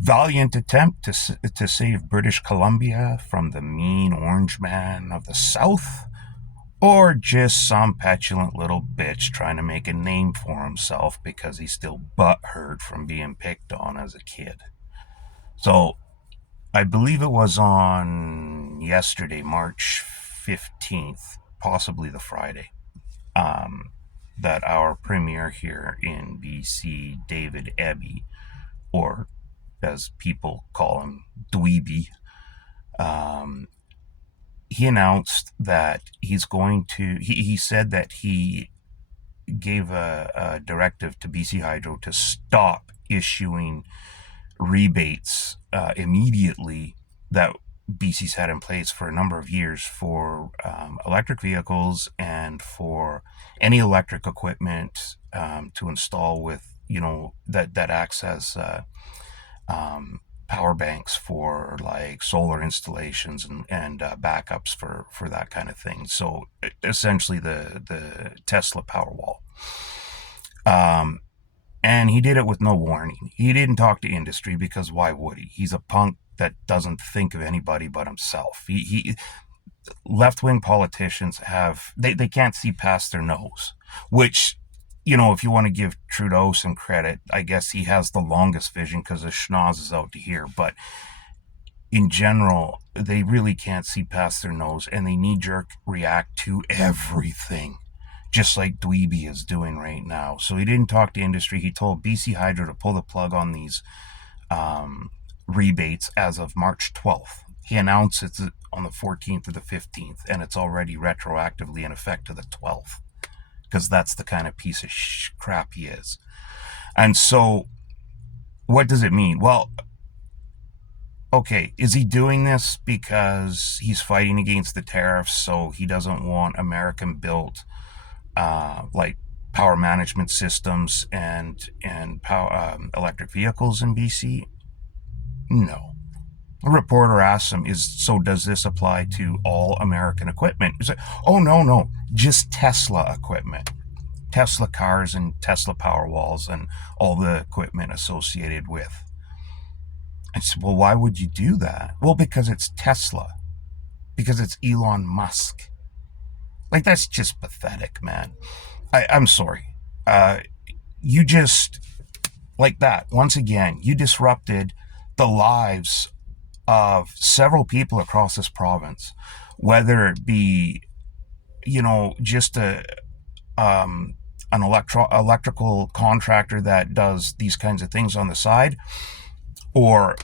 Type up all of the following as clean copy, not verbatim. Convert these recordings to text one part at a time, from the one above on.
valiant attempt to save British Columbia from the mean orange man of the South, or just some petulant little bitch trying to make a name for himself because he's still butthurt from being picked on as a kid. So I believe it was on yesterday, March 15th, possibly the Friday, um, that our premier here in BC, David Eby, or as people call him, Dweeby, um, he announced that he said that he gave a directive to BC Hydro to stop issuing rebates immediately that BC's had in place for a number of years for electric vehicles and for any electric equipment to install with, that acts as um, power banks for like solar installations and backups for that kind of thing. So essentially the Tesla Powerwall. Um, and he did it with no warning. He didn't talk to industry because why would he? He's a punk that doesn't think of anybody but himself. He left-wing politicians they can't see past their nose, which, if you want to give Trudeau some credit, I guess he has the longest vision because his schnoz is out to here. But in general, they really can't see past their nose and they knee-jerk react to everything, just like Dweeby is doing right now. So he didn't talk to industry. He told BC Hydro to pull the plug on these rebates as of March 12th. He announced it on the 14th or the 15th, and it's already retroactively in effect to the 12th, because that's the kind of piece of crap he is. And so, what does it mean? Well, okay, is he doing this because he's fighting against the tariffs, so he doesn't want American-built like power management systems and power electric vehicles in BC? No. A reporter asks him, so does this apply to all American equipment? He's like, oh, no, just Tesla equipment. Tesla cars and Tesla Powerwalls and all the equipment associated with. I said, well, why would you do that? Well, because it's Tesla. Because it's Elon Musk. Like, that's just pathetic, man. I'm sorry. You just, like that, once again, you disrupted the lives of several people across this province, whether it be, just an electrical contractor that does these kinds of things on the side, or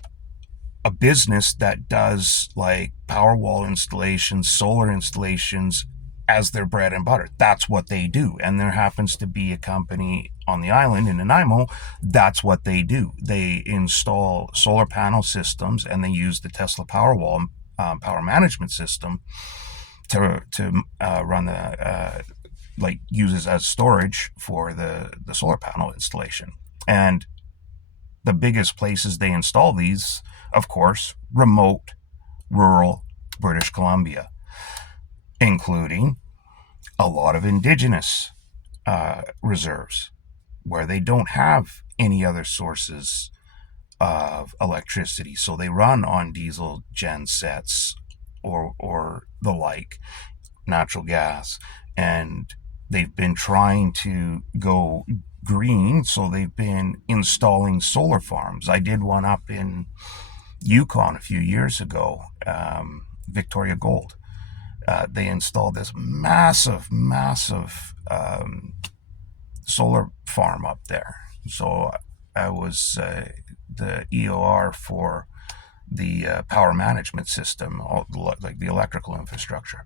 a business that does like Powerwall installations, solar installations as their bread and butter. That's what they do. And there happens to be a company on the island in Nanaimo, that's what they do. They install solar panel systems and they use the Tesla Powerwall power management system to run the uses as storage for the solar panel installation. And the biggest places they install these, of course, remote, rural British Columbia, including a lot of indigenous reserves where they don't have any other sources of electricity. So they run on diesel gen sets or the like, natural gas. And they've been trying to go green, so they've been installing solar farms. I did one up in Yukon a few years ago, Victoria Gold. They installed this massive solar farm up there. So I was the EOR for the power management system, like the electrical infrastructure.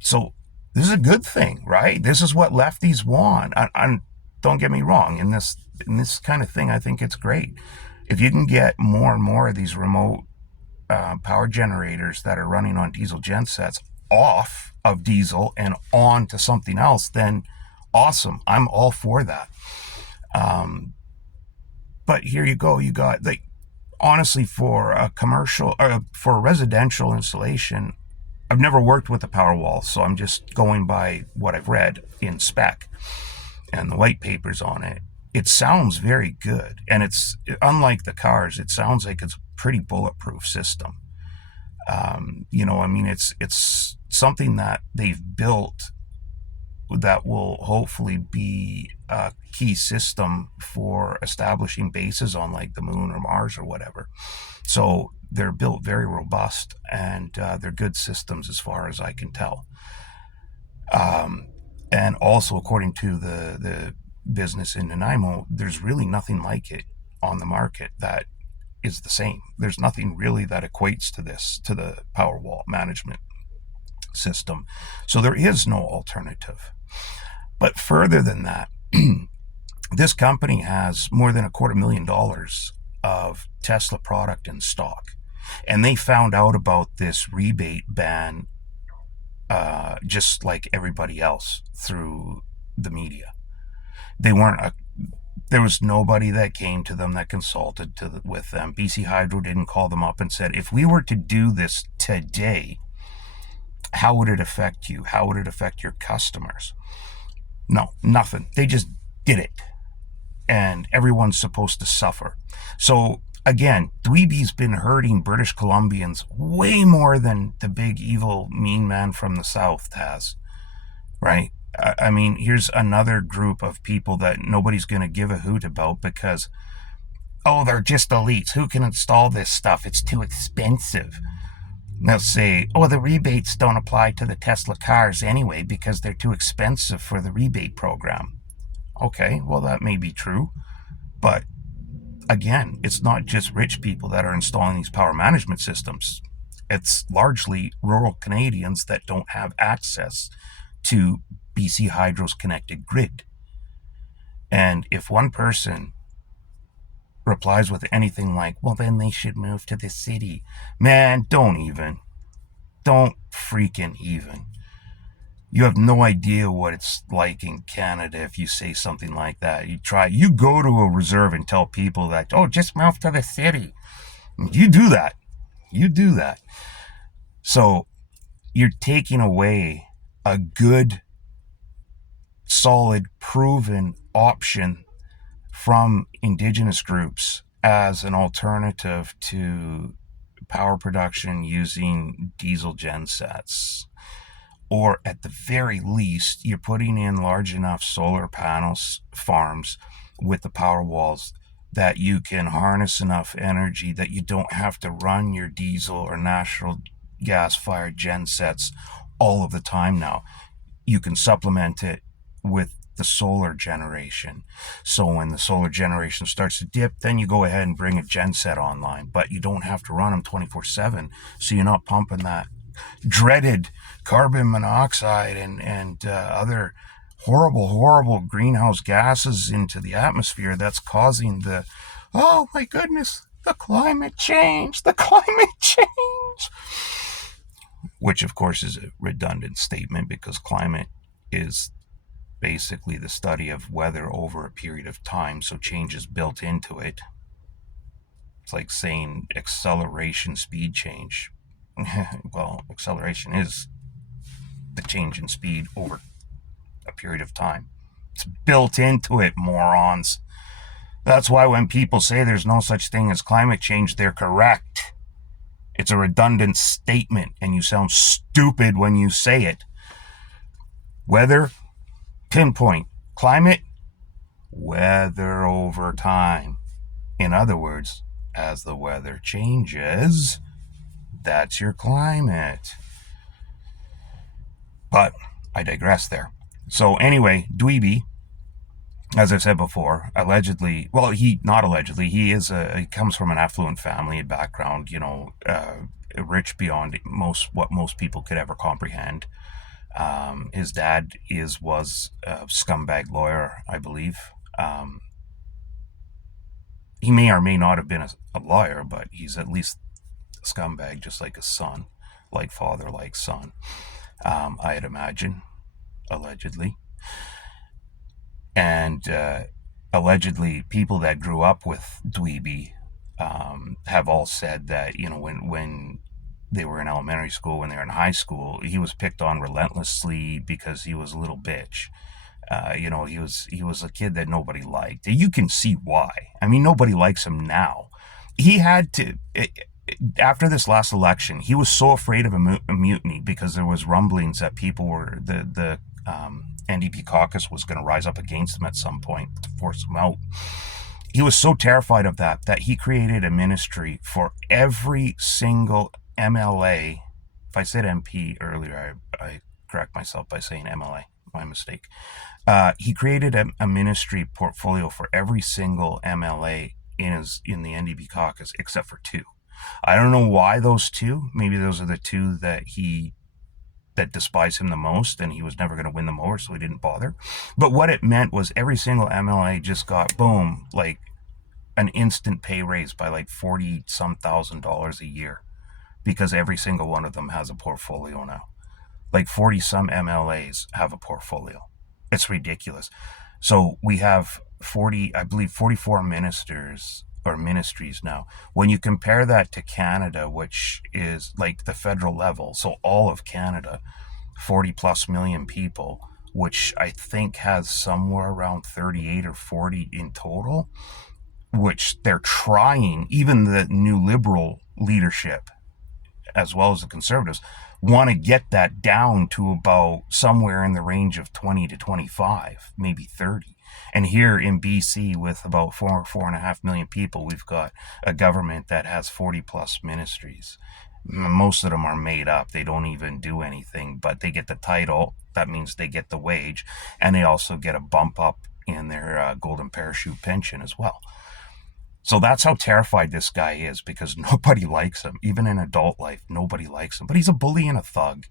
So this is a good thing, right? This is what lefties want. Don't get me wrong. In this kind of thing, I think it's great. If you can get more and more of these remote power generators that are running on diesel gensets off of diesel and on to something else, then awesome. I'm all for that. But here you go. You got, like, honestly, for a commercial or for a residential installation, I've never worked with a Powerwall, so I'm just going by what I've read in spec and the white papers on it. it sounds very good. And it's unlike the cars, it sounds like it's a pretty bulletproof system. I mean, it's something that they've built that will hopefully be a key system for establishing bases on like the moon or Mars or whatever. So they're built very robust, and they're good systems as far as I can tell. And also, according to the business in Nanaimo, there's really nothing like it on the market that is the same. There's nothing really that equates to this, to the Powerwall management system. So there is no alternative. But further than that, this company has more than $250,000 of Tesla product in stock. And they found out about this rebate ban just like everybody else through the media. There was nobody that came to them that consulted with them. BC Hydro didn't call them up and said, if we were to do this today, how would it affect you? How would it affect your customers? No, nothing. They just did it. And everyone's supposed to suffer. So again, Dweeby's been hurting British Columbians way more than the big evil mean man from the South has, right? I mean, here's another group of people that nobody's going to give a hoot about because, oh, they're just elites. Who can install this stuff? It's too expensive. They'll say, oh, the rebates don't apply to the Tesla cars anyway because they're too expensive for the rebate program. Okay, well, that may be true. But again, it's not just rich people that are installing these power management systems. It's largely rural Canadians that don't have access to BC Hydro's connected grid. And if one person replies with anything like, well, then they should move to the city, man, don't freaking even. You have no idea what it's like in Canada if you say something like that. You go to a reserve and tell people that, oh, just move to the city. You do that. So you're taking away a good, solid, proven option from Indigenous groups as an alternative to power production using diesel gensets. Or at the very least, you're putting in large enough solar panels farms with the power walls that you can harness enough energy that you don't have to run your diesel or natural gas-fired gensets all of the time now. You can supplement it with the solar generation. So when the solar generation starts to dip, then you go ahead and bring a genset online, but you don't have to run them 24/7. So you're not pumping that dreaded carbon monoxide and other horrible greenhouse gases into the atmosphere that's causing oh my goodness, the climate change, which of course is a redundant statement because climate is basically the study of weather over a period of time, so change is built into it. It's like saying acceleration, speed change. Well, acceleration is the change in speed over a period of time. It's built into it, morons. That's why when people say there's no such thing as climate change, they're correct. It's a redundant statement, and you sound stupid when you say it. Weather, pinpoint. Climate, weather over time. In other words, as the weather changes, that's your climate. But I digress there. So anyway, Dweeby, as I've said before, allegedly, well, he comes from an affluent family background, rich beyond what most people could ever comprehend. His dad was a scumbag lawyer, I believe. He may or may not have been a lawyer, but he's at least a scumbag, just like a son, like father, like son. I'd imagine, allegedly. And allegedly, people that grew up with Dweeby have all said that, when they were in elementary school, when they were in high school, he was picked on relentlessly because he was a little bitch. He was a kid that nobody liked. You can see why. I mean, nobody likes him now. He had to. After this last election, he was so afraid of a mutiny because there was rumblings that people were the NDP caucus was going to rise up against him at some point to force him out. He was so terrified of that he created a ministry for every single MLA. If I said MP earlier, I correct myself by saying MLA. My mistake. He created a ministry portfolio for every single MLA in the NDP caucus except for two. I don't know why those two. Maybe those are the two that despise him the most, and he was never going to win them over, so he didn't bother. But what it meant was every single MLA just got, boom, like an instant pay raise by like 40 some $1,000 a year, because every single one of them has a portfolio now. Like 40 some MLAs have a portfolio. It's ridiculous. So we have 44 ministers or ministries now. When you compare that to Canada, which is like the federal level, so all of Canada, 40 plus million people, which I think has somewhere around 38 or 40 in total, which they're trying, even the new Liberal leadership, as well as the Conservatives, want to get that down to about somewhere in the range of 20 to 25, maybe 30. And here in BC, with about 4.5 million people, we've got a government that has 40 plus ministries. Most of them are made up. They don't even do anything, but they get the title. That means they get the wage, and they also get a bump up in their golden parachute pension as well. So that's how terrified this guy is, because nobody likes him. Even in adult life, nobody likes him. But he's a bully and a thug,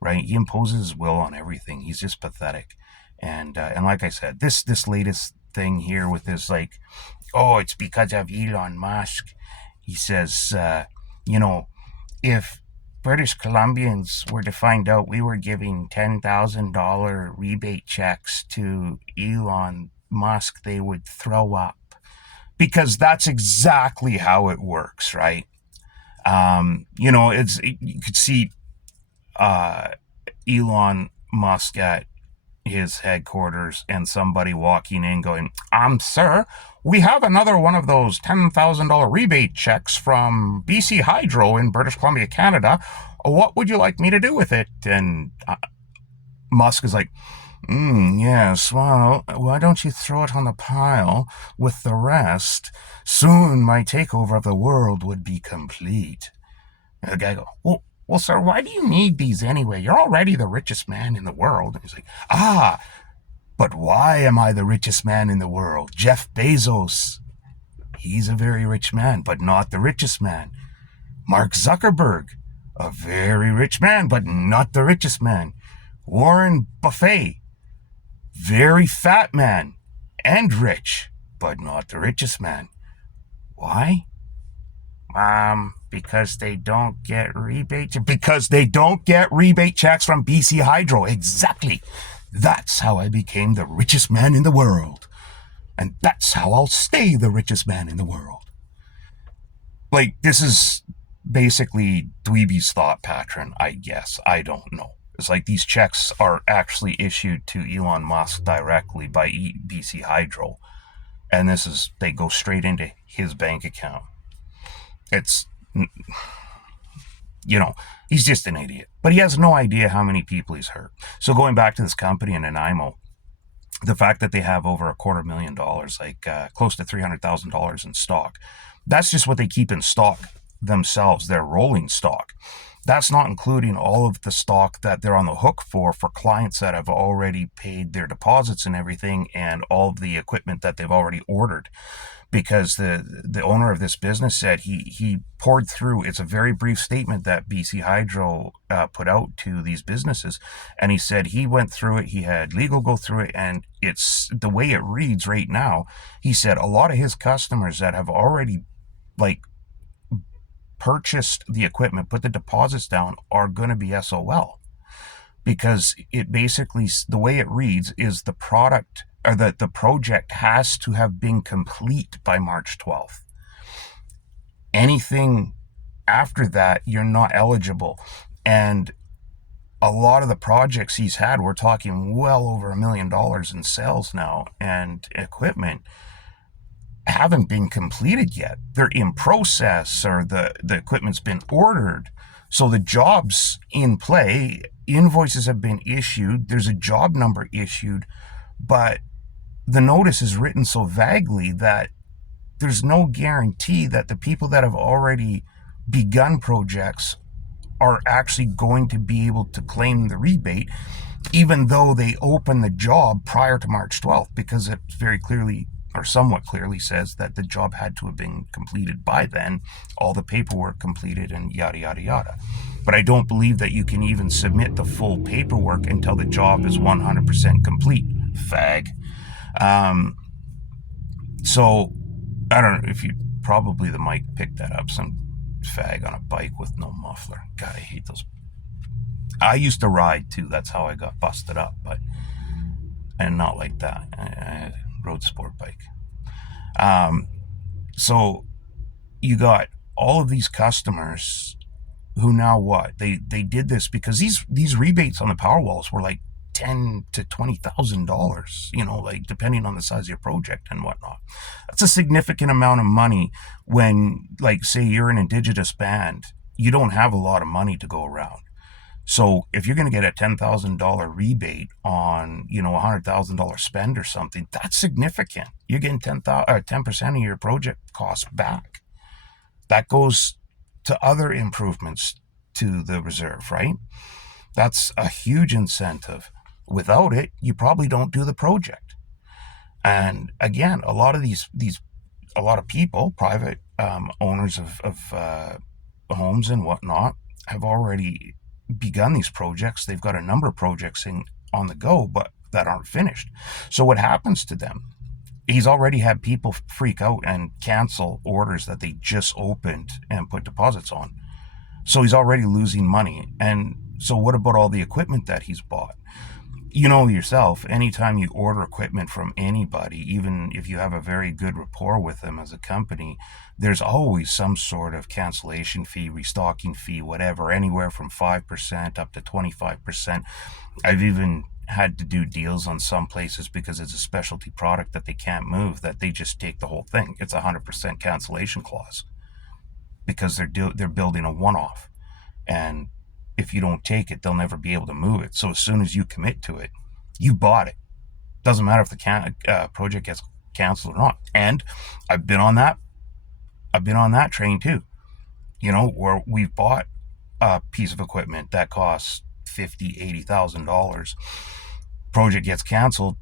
right? He imposes his will on everything. He's just pathetic. And like I said, this latest thing here with this, like, oh, it's because of Elon Musk. He says, if British Columbians were to find out we were giving $10,000 rebate checks to Elon Musk, they would throw up. Because that's exactly how it works, right? You could see Elon Musk at his headquarters and somebody walking in going, sir, we have another one of those $10,000 rebate checks from BC Hydro in British Columbia, Canada. What would you like me to do with it? And Musk is like, yes, well, why don't you throw it on the pile with the rest? Soon my takeover of the world would be complete. And the guy goes, well, sir, why do you need these anyway? You're already the richest man in the world. And he's like, but why am I the richest man in the world? Jeff Bezos, he's a very rich man, but not the richest man. Mark Zuckerberg, a very rich man, but not the richest man. Warren Buffett, very fat man and rich, but not the richest man. Why? Because they don't get rebates. Because they don't get rebate checks from BC Hydro. Exactly. That's how I became the richest man in the world. And that's how I'll stay the richest man in the world. Like, this is basically Dweeby's thought pattern, I guess. I don't know. It's like these checks are actually issued to Elon Musk directly by BC Hydro. And they go straight into his bank account. It's, he's just an idiot. But he has no idea how many people he's hurt. So going back to this company in Nanaimo, the fact that they have over $250,000, like close to $300,000 in stock, that's just what they keep in stock themselves, their rolling stock. That's not including all of the stock that they're on the hook for clients that have already paid their deposits and everything, and all of the equipment that they've already ordered. Because the owner of this business said he poured through, it's a very brief statement that BC Hydro put out to these businesses, and he said he went through it, he had legal go through it, and it's the way it reads right now. He said a lot of his customers that have already purchased the equipment, put the deposits down, are going to be SOL, because it basically, the way it reads is the product or that the project has to have been complete by March 12th. Anything after that, you're not eligible. And a lot of the projects he's had, we're talking well over $1 million in sales now, and equipment haven't been completed yet. They're in process, or the equipment's been ordered. So the job's in play, invoices have been issued, there's a job number issued, but the notice is written so vaguely that there's no guarantee that the people that have already begun projects are actually going to be able to claim the rebate, even though they open the job prior to March 12th, because it very clearly, or somewhat clearly, says that the job had to have been completed by then, all the paperwork completed, and yada, yada, yada. But I don't believe that you can even submit the full paperwork until the job is 100% complete. Fag. So, I don't know if you, probably the mic picked that up. Some fag on a bike with no muffler. God, I hate those. I used to ride too. That's how I got busted up, but, and not like that. I rode sport bike. So you got all of these customers who now what? They did this because these rebates on the Powerwalls were like $10,000 to $20,000, like depending on the size of your project and whatnot. That's a significant amount of money when, like, say you're an Indigenous band, you don't have a lot of money to go around. So if you're going to get a $10,000 rebate on, a $100,000 spend or something, that's significant. You're getting 10% of your project costs back. That goes to other improvements to the reserve, right? That's a huge incentive. Without it, you probably don't do the project. And again, a lot of people, private owners of homes and whatnot, have already begun these projects. They've got a number of projects on the go, but that aren't finished. So what happens to them? He's already had people freak out and cancel orders that they just opened and put deposits on. So he's already losing money. And so what about all the equipment that he's bought? You know yourself, anytime you order equipment from anybody, even if you have a very good rapport with them as a company, there's always some sort of cancellation fee, restocking fee, whatever, anywhere from 5% up to 25%. I've even had to do deals on some places because it's a specialty product that they can't move, that they just take the whole thing. It's a 100% cancellation clause because they're building a one-off, and if you don't take it, they'll never be able to move it. So as soon as you commit to it, you bought it. Doesn't matter if the project gets canceled or not. And I've been on that train too. Where we've bought a piece of equipment that costs $50,000, $80,000. Project gets canceled.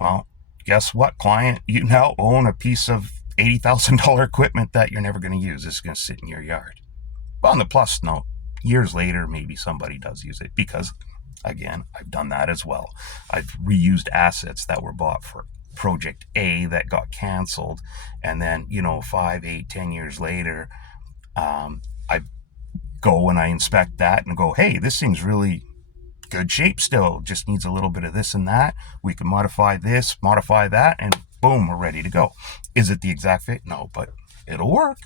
Well, guess what, client? You now own a piece of $80,000 equipment that you're never going to use. It's going to sit in your yard. But on the plus note, years later, maybe somebody does use it because, again, I've done that as well. I've reused assets that were bought for project A that got canceled, and then 5, 8, 10 years later, I go and I inspect that and go, hey, this thing's really good shape still, just needs a little bit of this and that. We can modify this, modify that, and boom, we're ready to go. Is it the exact fit? No, but it'll work.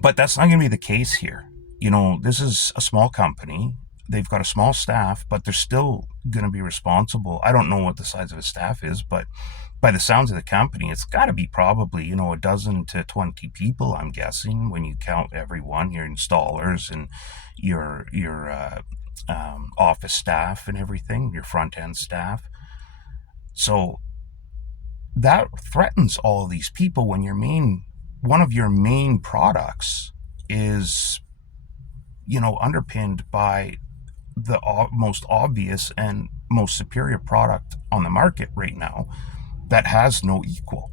But that's not going to be the case here. This is a small company. They've got a small staff, but they're still going to be responsible. I don't know what the size of his staff is, but by the sounds of the company, it's got to be probably, a dozen to 20 people, I'm guessing, when you count everyone, your installers and your office staff and everything, your front end staff. So that threatens all of these people when one of your main products is, underpinned by the most obvious and most superior product on the market right now that has no equal.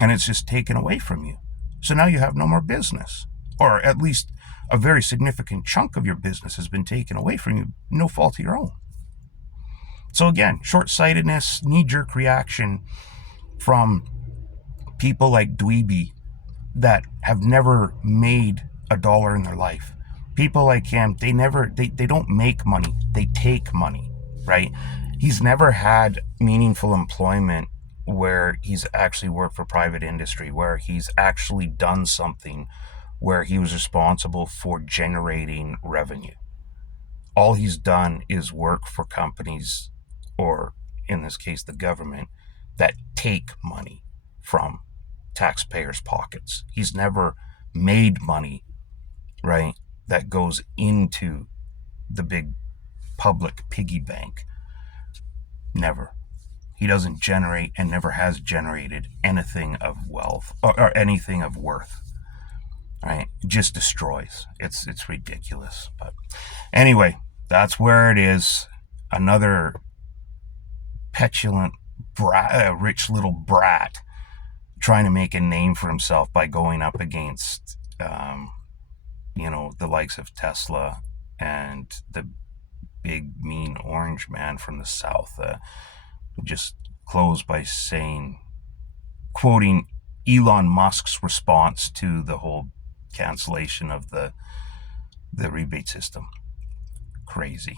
And it's just taken away from you. So now you have no more business, or at least a very significant chunk of your business has been taken away from you, no fault of your own. So again, short-sightedness, knee-jerk reaction from people like Dweeby that have never made a dollar in their life. People like him, they don't make money, they take money, right? He's never had meaningful employment where he's actually worked for private industry, where he's actually done something where he was responsible for generating revenue. All he's done is work for companies, or in this case, the government, that take money from taxpayers' pockets. He's never made money, right, that goes into the big public piggy bank. Never. He doesn't generate and never has generated anything of wealth or anything of worth. Right? It just destroys. It's ridiculous. But anyway, that's where it is. Another petulant brat, rich little brat trying to make a name for himself by going up against the likes of Tesla and the big mean orange man from the south. Just close by saying, quoting Elon Musk's response to the whole cancellation of the rebate system. Crazy.